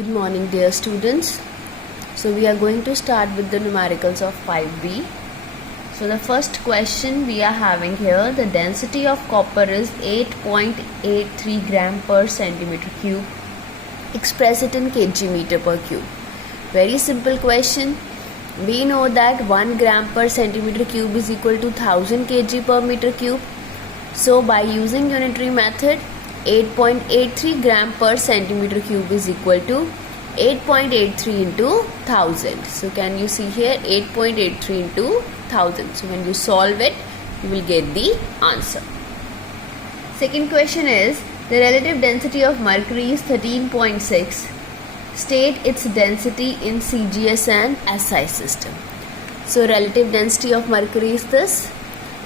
Good morning, dear students. So we are going to start with the numericals of 5B. So the first question we are having here, the density of copper is 8.83 gram per centimeter cube. Express it in kg meter per cube. Very simple question. We know that 1 gram per centimeter cube is equal to 1000 kg per meter cube. So by using unitary method, 8.83 gram per centimeter cube is equal to 8.83 into 1000. So can you see here 8.83 into 1000. So when you solve it, you will get the answer. Second question is, the relative density of mercury is 13.6. State its density in CGS and SI system. So relative density of mercury is this.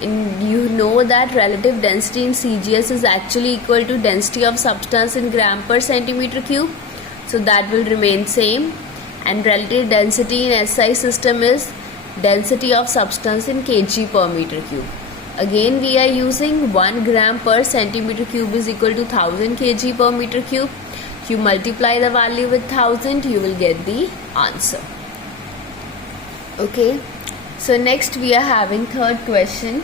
You know that relative density in CGS is actually equal to density of substance in gram per centimeter cube. So that will remain same. And relative density in SI system is density of substance in kg per meter cube. Again we are using 1 gram per centimeter cube is equal to 1000 kg per meter cube. You multiply the value with 1000, you will get the answer. Okay. So next we are having third question.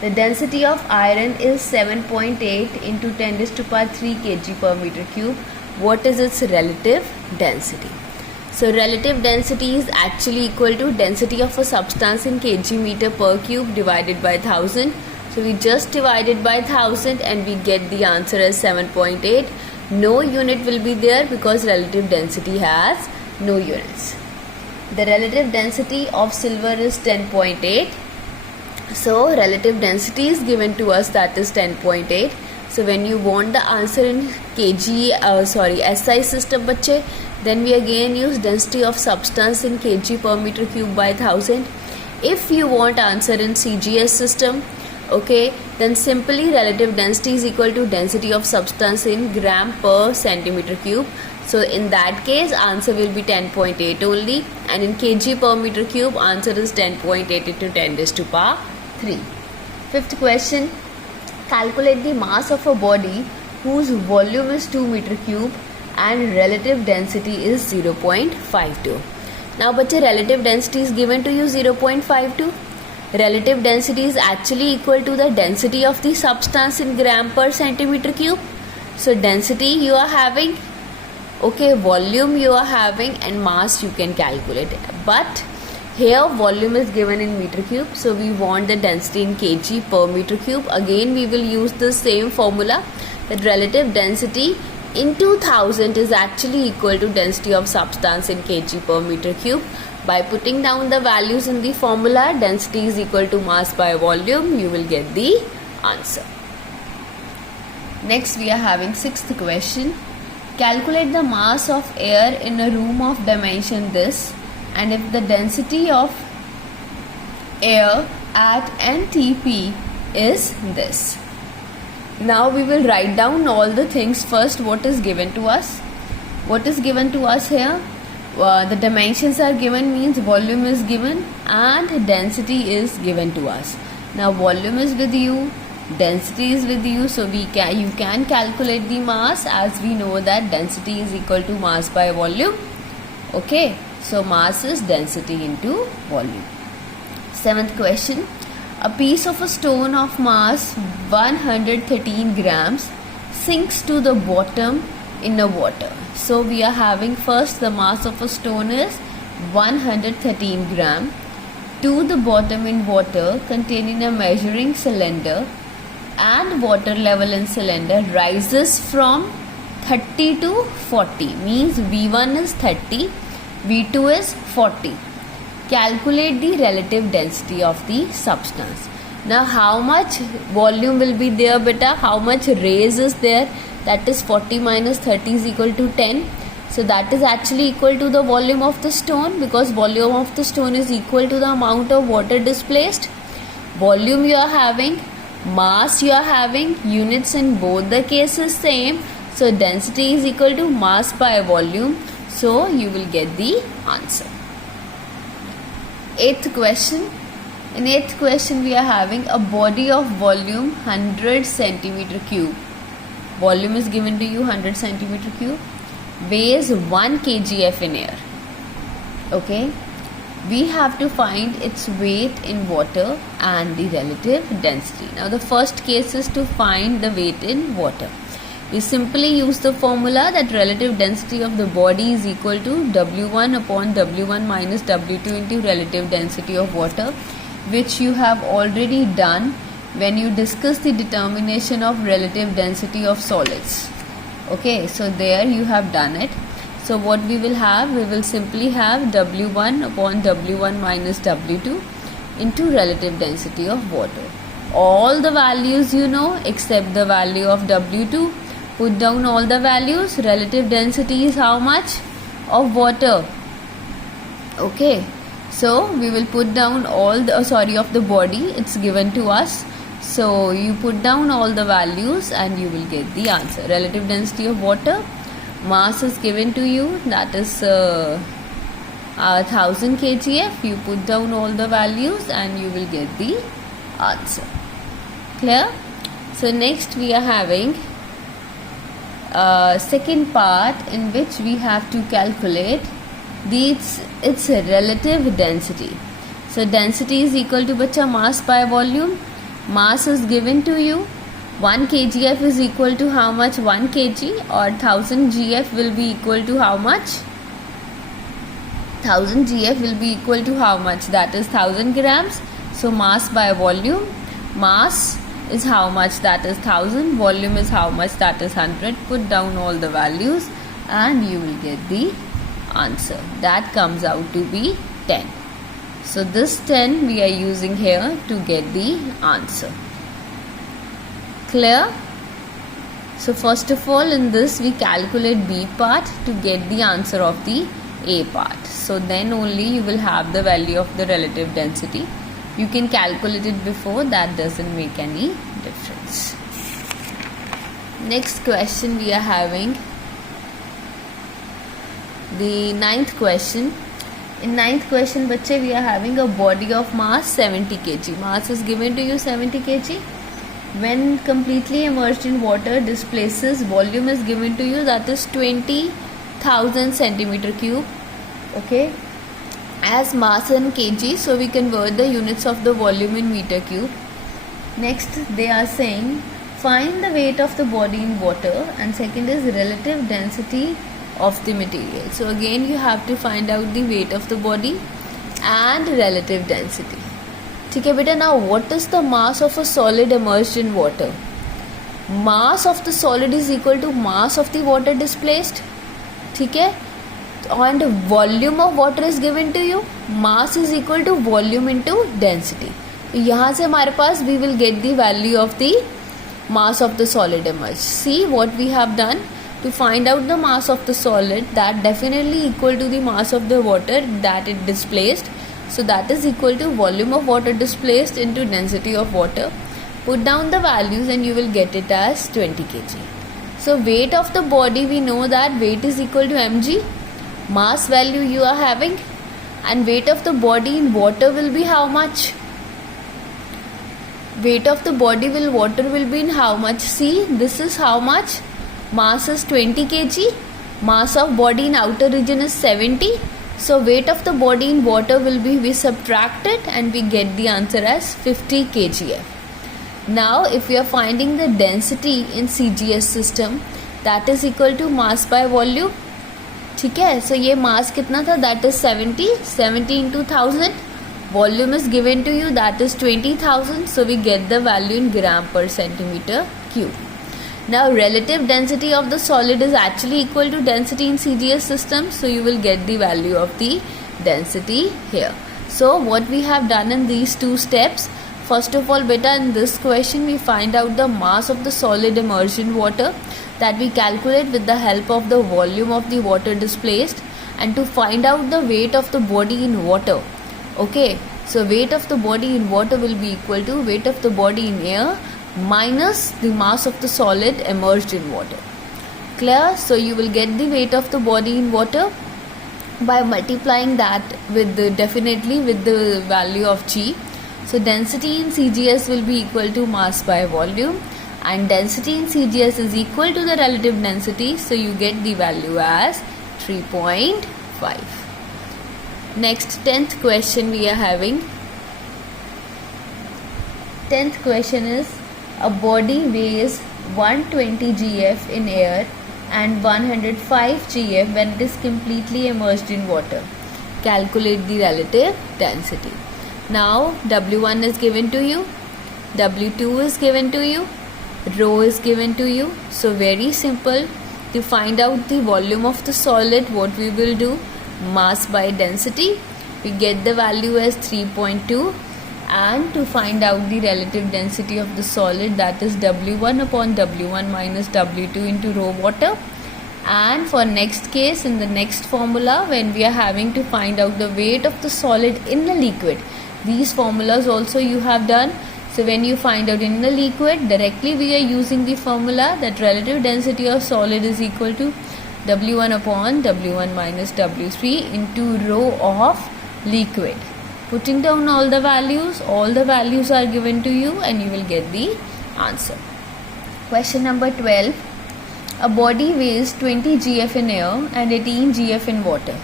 The density of iron is 7.8 into 10 raised to power 3 kg per meter cube. What is its relative density? So relative density is actually equal to density of a substance in kg meter per cube divided by 1000. So we just divided by 1000 and we get the answer as 7.8. No unit will be there because relative density has no units. The relative density of silver is 10.8. So relative density is given to us, that is 10.8. So when you want the answer in SI system bachche, then we again use density of substance in kg per meter cube by 1000. If you want answer in CGS system, okay, then simply relative density is equal to density of substance in gram per centimeter cube. So in that case answer will be 10.8 only, and in kg per meter cube answer is 10.8 into 10 raised to power 3. Fifth question, calculate the mass of a body whose volume is 2 meter cube and relative density is 0.52. Now bache, relative density is given to you 0.52. Relative density is actually equal to the density of the substance in gram per centimeter cube. So density you are having, okay, volume you are having, and mass you can calculate. But here volume is given in meter cube, so we want the density in kg per meter cube. Again we will use the same formula, that relative density into 1000 is actually equal to density of substance in kg per meter cube. By putting down the values in the formula, density is equal to mass by volume, you will get the answer. Next we are having sixth question. Calculate the mass of air in a room of dimension this, and if the density of air at NTP is this. Now we will write down all the things first. What is given to us? What is given to us here? The dimensions are given, means volume is given and density is given to us. Now volume is with you, density is with you, so you can calculate the mass, as we know that density is equal to mass by volume. Okay, so mass is density into volume. Seventh question, a piece of a stone of mass 113 grams sinks to the bottom in the water. So we are having first the mass of a stone is 113 gram to the bottom in water containing a measuring cylinder, and water level in cylinder rises from 30 to 40, means V1 is 30, V2 is 40. Calculate the relative density of the substance. Now how much volume will be there beta? How much raise is there? That is 40 minus 30 is equal to 10. So that is actually equal to the volume of the stone, because volume of the stone is equal to the amount of water displaced. Volume you are having, mass you are having, units in both the cases same. So density is equal to mass by volume. So you will get the answer. Eighth question. In eighth question we are having a body of volume 100 centimeter cube. Volume is given to you 100 centimeter cube. weighs 1 kgf in air. Okay, we have to find its weight in water and the relative density. Now the first case is to find the weight in water. We simply use the formula that relative density of the body is equal to W1 upon W1 minus W2 into relative density of water, which you have already done when you discuss the determination of relative density of solids. Okay, so there you have done it. So what we will have, we will simply have W1 upon W1 minus W2 into relative density of water. All the values you know except the value of W2. Put down all the values. Relative density is how much? Of water. Okay, so we will put down all the of the body. It's given to us. So you put down all the values and you will get the answer. Relative density of water, mass is given to you, that is 1000 kgf. You put down all the values and you will get the answer. Clear? So next we are having second part in which we have to calculate its relative density. So density is equal to bacha mass by volume. Mass is given to you. 1 kgf is equal to how much? 1 kg, or 1000 gf will be equal to how much? 1000 gf will be equal to how much? That is 1000 grams. So mass by volume, mass is how much? That is 1000. Volume is how much? That is 100. Put down all the values and you will get the answer. That comes out to be 10. So this 10 we are using here to get the answer. Clear? So first of all, in this we calculate B part to get the answer of the A part. So then only you will have the value of the relative density. You can calculate it before, that doesn't make any difference. Next question we are having the 9th question. In 9th question, bache, we are having a body of mass 70 kg. Mass is given to you 70 kg. When completely immersed in water, displaces, volume is given to you, that is 20,000 centimeter cube. Okay, as mass in kg, so we convert the units of the volume in meter cube. Next they are saying find the weight of the body in water, and second is relative density of the material. So again you have to find out the weight of the body and relative density. Okay beta, now what is the mass of a solid immersed in water? Mass of the solid is equal to mass of the water displaced. Okay, and volume of water is given to you. Mass is equal to volume into density. यहाँ से हमारे पास we will get the value of the mass of the solid immersed. See what we have done to find out the mass of the solid, that definitely equal to the mass of the water that it displaced. So that is equal to volume of water displaced into density of water. Put down the values and you will get it as 20 kg. So weight of the body, we know that weight is equal to mg. Mass value you are having, and weight of the body in water will be how much? Weight of the body water will be in how much? See, this is how much? Mass is 20 kg. Mass of body in outer region is 70. So weight of the body in water will be, we subtract it and we get the answer as 50 kgf. Now if we are finding the density in CGS system, that is equal to mass by volume. ठीक है, so ये mass कितना था? That is 70 into 1000. Volume is given to you, that is 20,000. So we get the value in gram per centimeter cube. Now relative density of the solid is actually equal to density in CGS system. So you will get the value of the density here. So what we have done in these two steps, first of all beta, in this question we find out the mass of the solid immersed in water, that we calculate with the help of the volume of the water displaced, and to find out the weight of the body in water. Okay, so weight of the body in water will be equal to weight of the body in air minus the mass of the solid immersed in water. Clear? So you will get the weight of the body in water by multiplying that with the definitely with the value of G. So density in CGS will be equal to mass by volume, and density in CGS is equal to the relative density, so you get the value as 3.5. Next, 10th question we are having. 10th question is, a body weighs 120 GF in air and 105 GF when it is completely immersed in water. Calculate the relative density. Now W1 is given to you, W2 is given to you, rho is given to you. So very simple. To find out the volume of the solid, what we will do? Mass by density. We get the value as 3.2. And to find out the relative density of the solid, that is W1 upon W1 minus W2 into rho water. And for next case, in the next formula, when we are having to find out the weight of the solid in the liquid, these formulas also you have done. So when you find out in the liquid, directly we are using the formula that relative density of solid is equal to W1 upon W1 minus W3 into rho of liquid. Putting down all the values are given to you and you will get the answer. Question number 12. A body weighs 20 GF in air and 18 GF in water.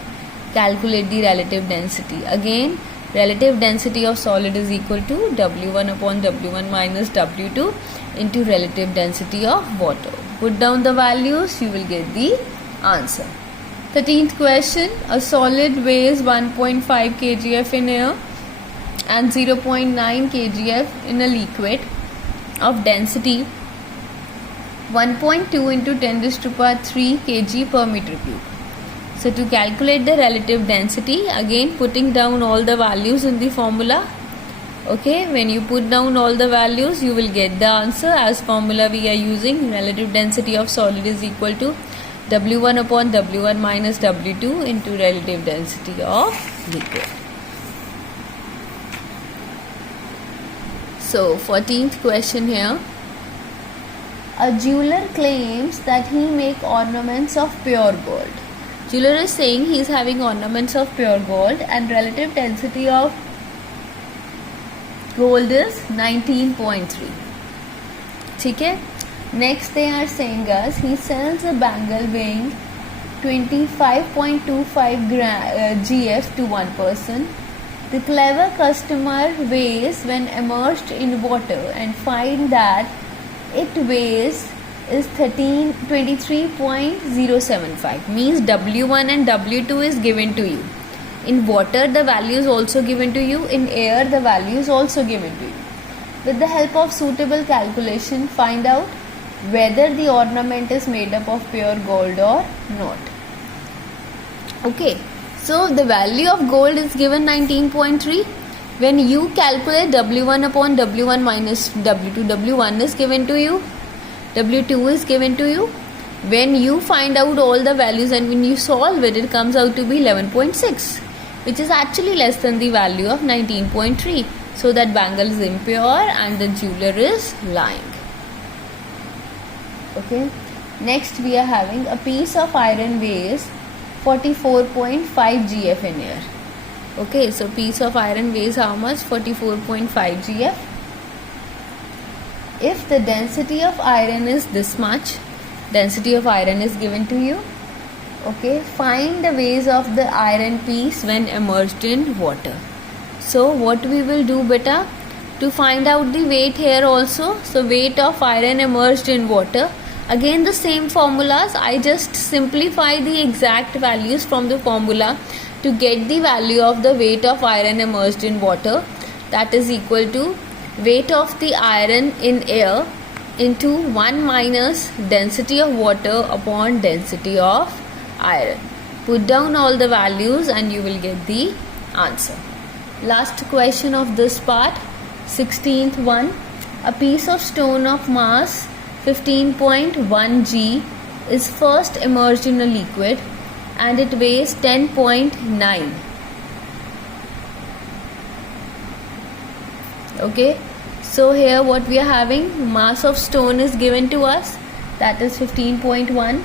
Calculate the relative density. Again, relative density of solid is equal to W1 upon W1 minus W2 into relative density of water. Put down the values, you will get the answer. 13th question. A solid weighs 1.5 kgf in air and 0.9 kgf in a liquid of density 1.2 into 10 raised to power 3 kg per meter cube. So to calculate the relative density, again putting down all the values in the formula. Okay, when you put down all the values, you will get the answer. As formula we are using, relative density of solid is equal to W1 upon W1 minus W2 into relative density of liquid. So 14th question here. A jeweler claims that he make ornaments of pure gold. Jeweler is saying he is having ornaments of pure gold and relative density of gold is 19.3. Okay? Next they are saying us he sells a bangle weighing 25.25 GF to one person. The clever customer weighs when immersed in water and find that it weighs is 23.075, means W1 and W2 is given to you. In water the value is also given to you, in air the value is also given to you. With the help of suitable calculation, find out whether the ornament is made up of pure gold or not. Okay, so the value of gold is given 19.3. When you calculate W1 upon W1 minus W2, W1 is given to you, W2 is given to you. When you find out all the values and when you solve it, it comes out to be 11.6, which is actually less than the value of 19.3. So that bangle is impure and the jeweler is lying. Okay. Next we are having a piece of iron weighs 44.5 GF in air. Okay, so piece of iron weighs how much? 44.5 GF. If the density of iron is this much, density of iron is given to you. Okay, find the weight of the iron piece when immersed in water. So what we will do beta? To find out the weight here also, so weight of iron immersed in water. Again the same formulas, I just simplify the exact values from the formula to get the value of the weight of iron immersed in water. That is equal to weight of the iron in air into 1 minus density of water upon density of iron. Put down all the values and you will get the answer. Last question of this part, 16th one. A piece of stone of mass 15.1 G is first immersed in a liquid and it weighs 10.9. Okay, so here what we are having, mass of stone is given to us, that is 15.1,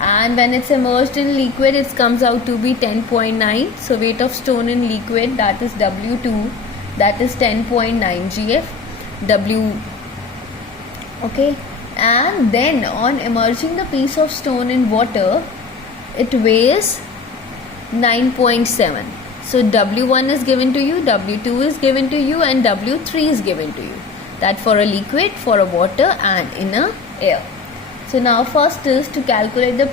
and when it's immersed in liquid it comes out to be 10.9. So weight of stone in liquid, that is W2, that is 10.9 GF. Okay, and then on immersing the piece of stone in water, it weighs 9.7. So W1 is given to you, W2 is given to you, and W3 is given to you. That for a liquid, for a water, and in a air. So now first is to calculate the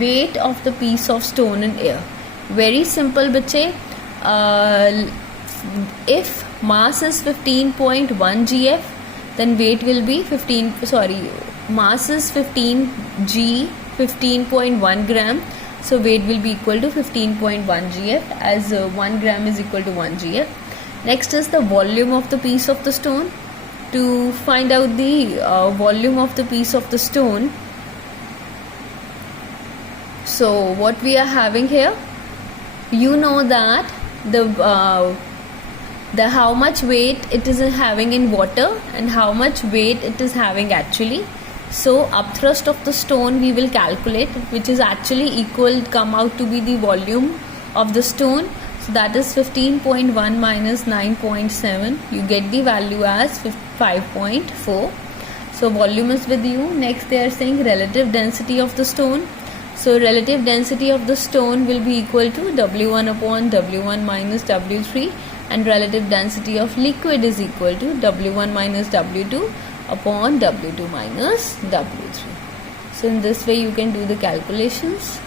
weight of the piece of stone in air. Very simple, bache. If mass is 15.1 gf, then weight will be mass is 15 g, 15.1 gram. So weight will be equal to 15.1 gf, as 1 gram is equal to 1 gf. Next is the volume of the piece of the stone. To find out the volume of the piece of the stone, so what we are having here, you know that the how much weight it is having in water and how much weight it is having actually. So upthrust of the stone we will calculate, which is actually come out to be the volume of the stone. So that is 15.1 minus 9.7. You get the value as 5.4. So volume is with you. Next they are saying relative density of the stone. So relative density of the stone will be equal to W1 upon W1 minus W3, and relative density of liquid is equal to W1 minus W2 upon W2 minus W3. So in this way you can do the calculations.